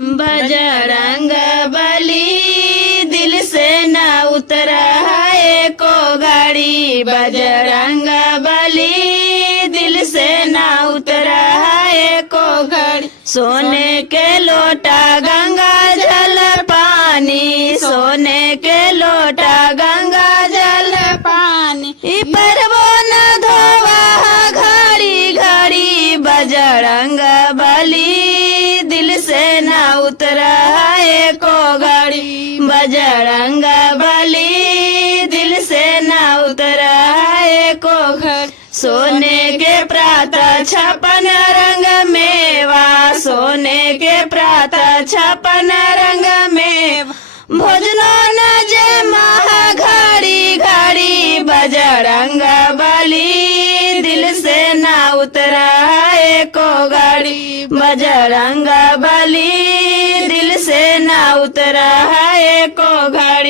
बजरंग बली दिल से न उतरा है को गाड़ी। बजरंग बली दिल से न उतरा है को गाड़ी। सोने के लोटा गंगा जल पानी, सोने के लोटा गंगा जल पानी। परवो न धोवा घड़ी घड़ी। बजरंग बली दिल से न उतरा है को गाड़ी। बजरंग बली दिल से न उतरा है को गाड़ी। सोने के प्रातः छपन रंग मेवा, सोने के प्रातः छपन रंग मेवा। भोजनो न जे महा घड़ी घड़ी। बजरंग बली दिल से न उतरा है को गाड़ी। बजरंग बली दिल से न उतरा है को गाड़ी।